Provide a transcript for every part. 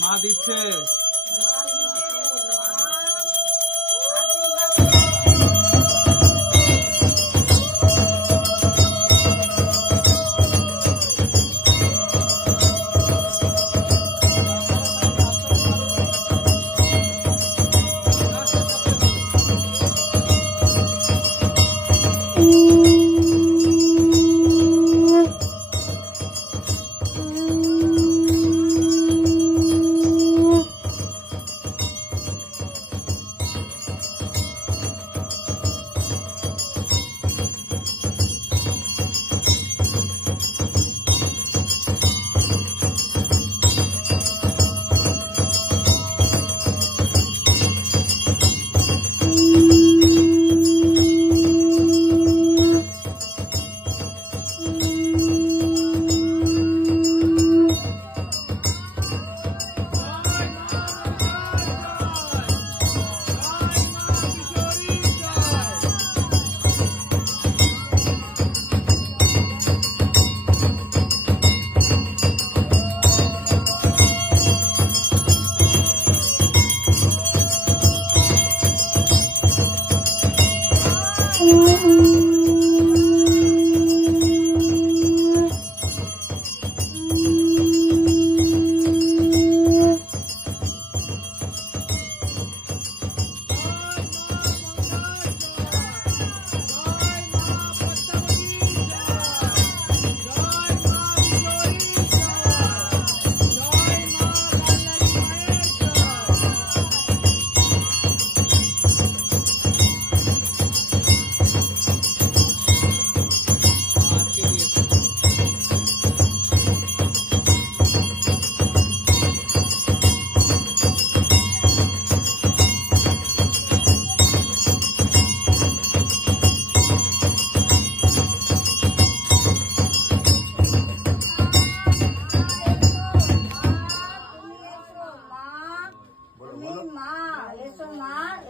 মা দিচ্ছে।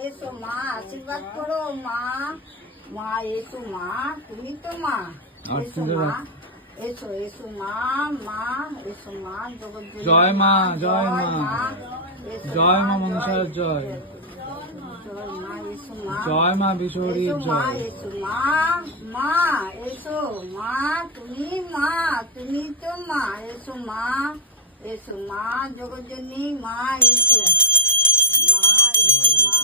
এসো মা, আশীর্বাদ করো মা। মা এসো মা, তুমি তো মা। এসো মা, এসো এসো মা, মা এসো মা। জয় মা, জয় মা, জয় মা মনসার জয়, জয় মা, এসো মা, জয় মা বিশোরী জয়। এসো মা, মা এসো মা, তুমি মা, তুমি তো মা। এসো মা, এসো মা, জগজ্জননী মা, এসো মা, এসো মা।